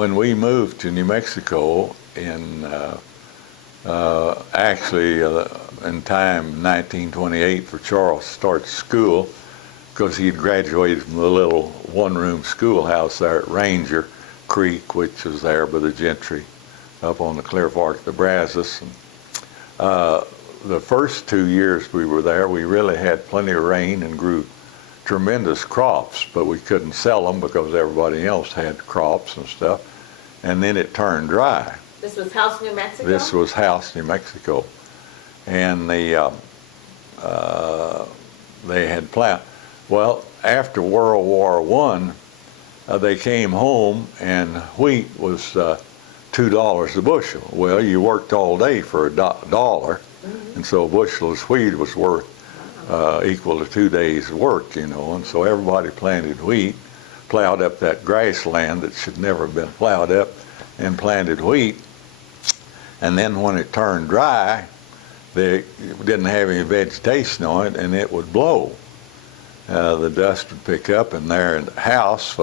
when we moved to New Mexico in actually in time 1928 for Charles to start school, because he'd graduated from the little one-room schoolhouse there at Ranger Creek, which was there by the Gentry up on the Clear Fork of the Brazos. And, the first 2 years we were there, we really had plenty of rain and grew tremendous crops, but we couldn't sell them because everybody else had crops and stuff. And then it turned dry. This was House, New Mexico? This was House, New Mexico. And they had plowed. Well, after World War I, they came home and wheat was $2 a bushel. Well, you worked all day for a dollar, and so a bushel of wheat was worth equal to 2 days' work, you know. And so everybody planted wheat, plowed up that grassland that should never have been plowed up, and planted wheat. And then when it turned dry, they didn't have any vegetation on it, and it would blow. The dust would pick up, and there in the house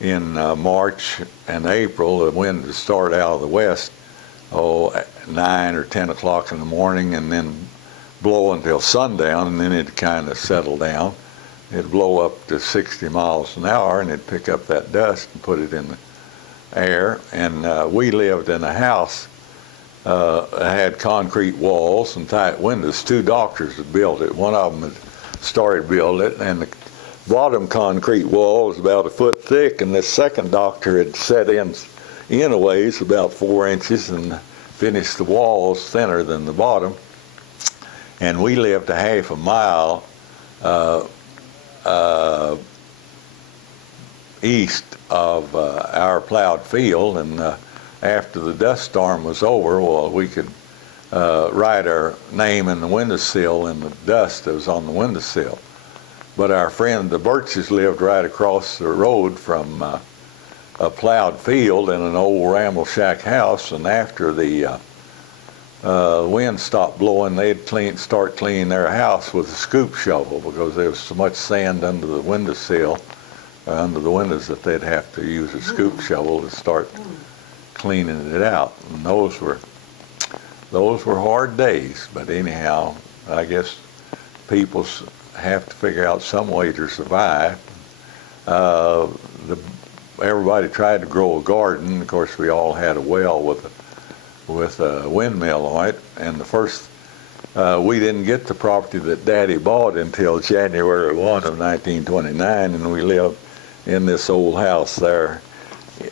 in March and April, the wind would start out of the west, 9 or 10 o'clock in the morning, and then blow until sundown, and then it'd kind of settle down. It'd blow up to 60 miles an hour, and it'd pick up that dust and put it in the air. And we lived in a house that had concrete walls and tight windows. 2 doctors had built it. One of them had started building it, and the bottom concrete wall was about a foot thick, and this second doctor had set in a ways about 4 inches and finished the walls thinner than the bottom. And we lived a half a mile east of our plowed field, and after the dust storm was over, well, we could write our name in the windowsill in the dust that was on the windowsill. But our friend the Birches lived right across the road from a plowed field in an old ramble-shack house, and after the wind stopped blowing, they'd start cleaning their house with a scoop shovel because there was so much sand under the windowsill, under the windows, that they'd have to use a scoop shovel to start cleaning it out. And those were hard days, but anyhow, I guess people have to figure out some way to survive. Everybody tried to grow a garden. Of course, we all had a well with a windmill on it, and the first we didn't get the property that Daddy bought until January 1 of 1929, and we lived in this old house there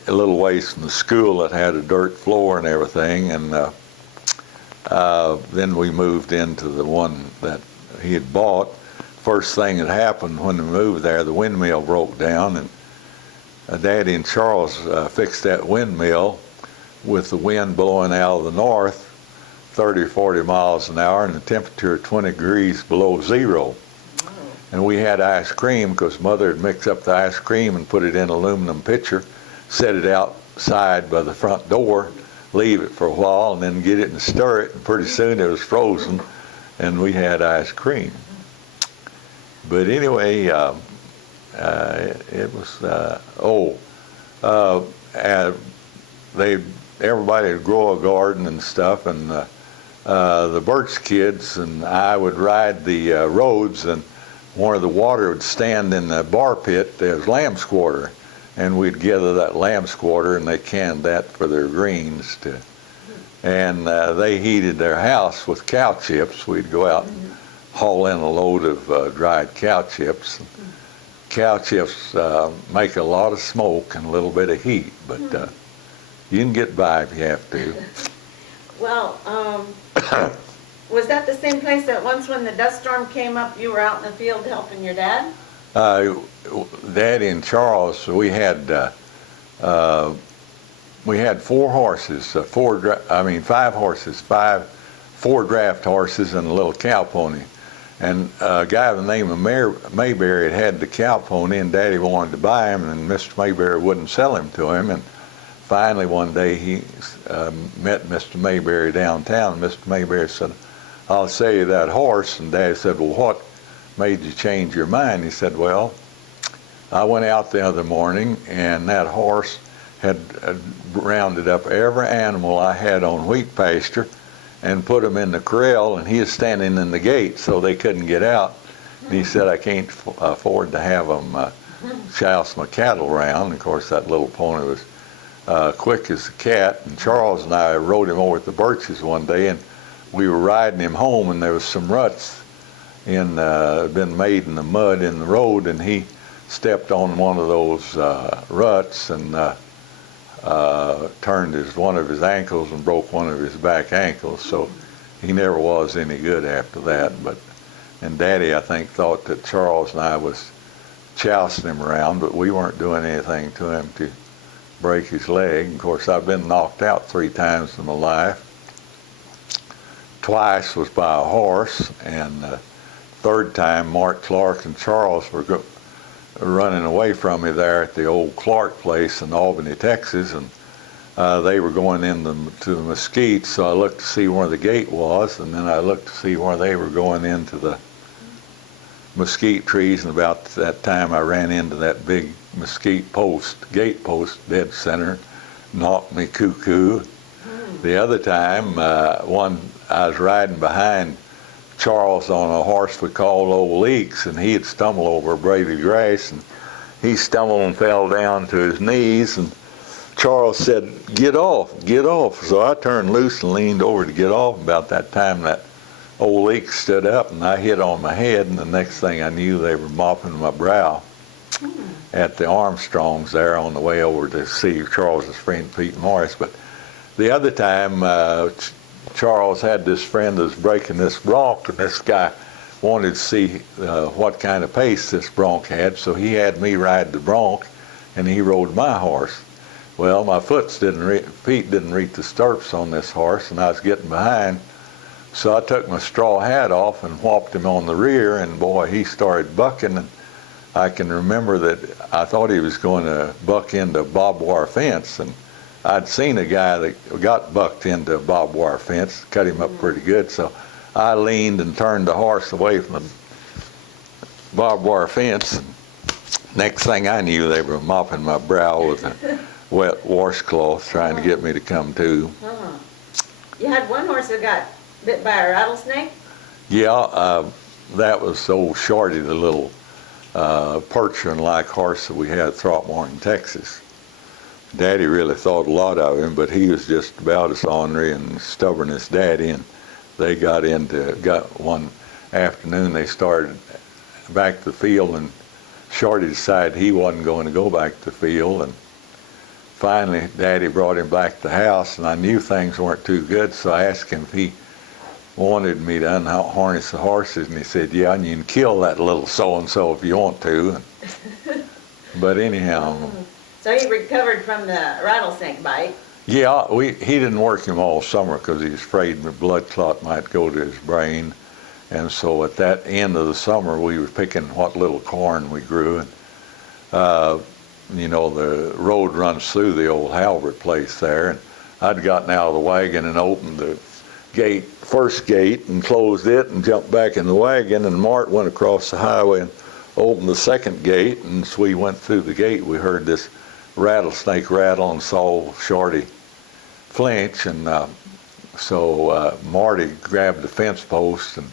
a little ways from the school that had a dirt floor and everything. And then we moved into the one that he had bought. First thing that happened when we moved there, the windmill broke down, and Daddy and Charles fixed that windmill with the wind blowing out of the north 30 or 40 miles an hour and the temperature 20 degrees below zero. And we had ice cream because Mother had mixed up the ice cream and put it in an aluminum pitcher, set it outside by the front door, leave it for a while, and then get it and stir it, and pretty soon it was frozen, and we had ice cream. But anyway, it was, everybody would grow a garden and stuff, and the Birch kids and I would ride the roads, and where the water would stand in the bar pit, there's lamb's quarter, and we'd gather that lamb's quarter, and they canned that for their greens too. And they heated their house with cow chips. We'd go out and haul in a load of dried cow chips. Cow chips make a lot of smoke and a little bit of heat, but you can get by if you have to. Well, was that the same place that once when the dust storm came up, you were out in the field helping your dad? Daddy and Charles, we had 4 horses, 5 horses, 4 draft horses and a little cow pony. And a guy by the name of Mayberry had the cow pony, and Daddy wanted to buy him, and Mr. Mayberry wouldn't sell him to him. And finally one day he met Mr. Mayberry downtown, and Mr. Mayberry said, "I'll sell you that horse." And Daddy said, "Well, what made you change your mind?" He said, "Well, I went out the other morning, and that horse had rounded up every animal I had on wheat pasture and put them in the corral, and he was standing in the gate so they couldn't get out. And he said, I can't afford to have them chouse my cattle around. And of course, that little pony was quick as a cat. And Charles and I rode him over at the Birches one day, and we were riding him home, and there was some ruts been made in the mud in the road, and he stepped on one of those ruts and turned one of his ankles and broke one of his back ankles. So he never was any good after that. And Daddy, I think, thought that Charles and I was chousing him around, but we weren't doing anything to him to break his leg. Of course, I've been knocked out 3 times in my life. Twice was by a horse, and third time Mark Clark and Charles were running away from me there at the old Clark place in Albany, Texas, and they were going into the mesquite, so I looked to see where the gate was, and then I looked to see where they were going into the mesquite trees, and about that time I ran into that big mesquite gate post, dead center, knocked me cuckoo. The other time, I was riding behind Charles on a horse we called Old Leaks, and he had stumbled over a blade of grass, and he stumbled and fell down to his knees, and Charles said, get off, get off. So I turned loose and leaned over to get off. About that time, that Old Leaks stood up, and I hit on my head, and the next thing I knew, they were mopping my brow at the Armstrongs there on the way over to see Charles's friend Pete Morris. But the other time, Charles had this friend that was breaking this bronc, and this guy wanted to see what kind of pace this bronc had, so he had me ride the bronc, and he rode my horse. Well, my feet didn't reach the stirrups on this horse, and I was getting behind, so I took my straw hat off and whopped him on the rear, and boy, he started bucking, and I can remember that I thought he was going to buck into a barbed wire fence, and I'd seen a guy that got bucked into a barbed wire fence, cut him up pretty good, so I leaned and turned the horse away from the barbed wire fence. Next thing I knew, they were mopping my brow with a wet washcloth, trying to get me to come to. You had one horse that got bit by a rattlesnake? Yeah, that was old Shorty, the little Percheron-like horse that we had at Throckmorton, Texas. Daddy really thought a lot of him, but he was just about as ornery and stubborn as Daddy, and they got one afternoon, they started back to the field, and Shorty decided he wasn't going to go back to the field, and finally Daddy brought him back to the house, and I knew things weren't too good, so I asked him if he wanted me to unharness the horses, and he said, yeah, and you can kill that little so-and-so if you want to. But anyhow. So he recovered from the rattlesnake bite? Yeah, he didn't work him all summer because he was afraid the blood clot might go to his brain. And so at that end of the summer, we were picking what little corn we grew. And, you know, the road runs through the old Halbert place there. And I'd gotten out of the wagon and opened the first gate, and closed it and jumped back in the wagon. And Mart went across the highway and opened the second gate. And as we went through the gate, we heard this rattlesnake rattle and saw Shorty flinch. And so Marty grabbed the fence post and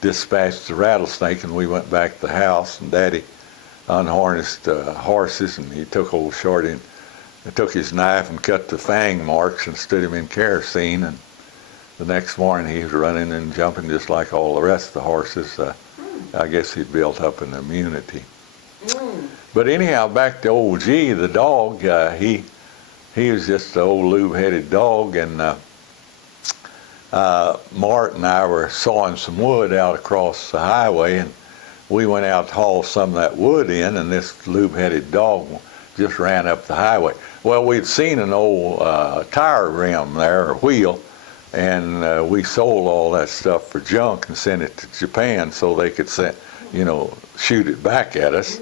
dispatched the rattlesnake, and we went back to the house, and Daddy unharnessed horses, and he took old Shorty and took his knife and cut the fang marks and stood him in kerosene. And the next morning he was running and jumping just like all the rest of the horses. I guess he'd built up an immunity. But anyhow, back to old G, the dog, he was just an old lube-headed dog, and Mart and I were sawing some wood out across the highway, and we went out to haul some of that wood in, and this lube-headed dog just ran up the highway. Well, we'd seen an old tire rim there, or wheel, and we sold all that stuff for junk and sent it to Japan so they could shoot it back at us.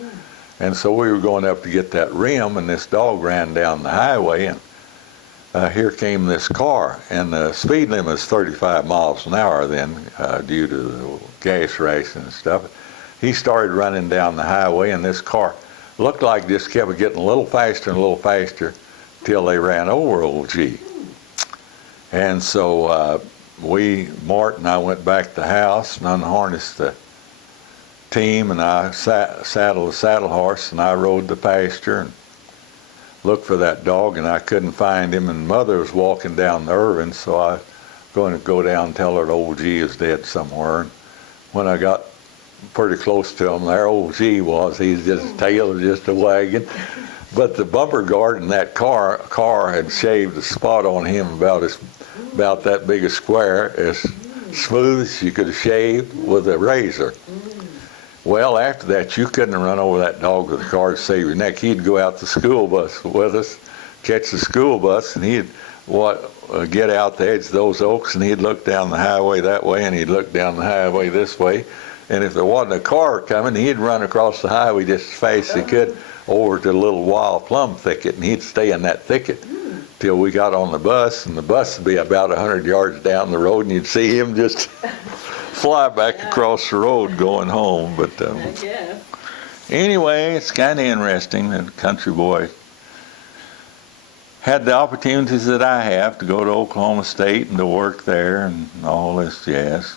And so we were going up to get that rim, and this dog ran down the highway, and here came this car, and the speed limit was 35 miles an hour then, due to the gas ration and stuff. He started running down the highway, and this car looked like just kept getting a little faster and a little faster. till they ran over old G. And so Mart and I went back to the house and unharnessed the team, and I saddled a saddle horse, and I rode the pasture and looked for that dog, and I couldn't find him, and Mother was walking down the Irving, so I was going to go down and tell her that old G is dead somewhere. And when I got pretty close to him, there old G was. His tail was just a wagging. But the bumper guard in that car had shaved a spot on him about that big a square, as smooth as you could have shaved with a razor. Well, after that, you couldn't run over that dog with a car to save your neck. He'd go out the school bus with us, catch the school bus, and he'd get out the edge of those oaks, and he'd look down the highway that way, and he'd look down the highway this way. And if there wasn't a car coming, he'd run across the highway just as fast as he could over to the little wild plum thicket, and he'd stay in that thicket till we got on the bus, and the bus would be about 100 yards down the road, and you'd see him just fly back across the road going home. But I guess. anyway, it's kind of interesting that a country boy had the opportunities that I have to go to Oklahoma State and to work there and all this jazz.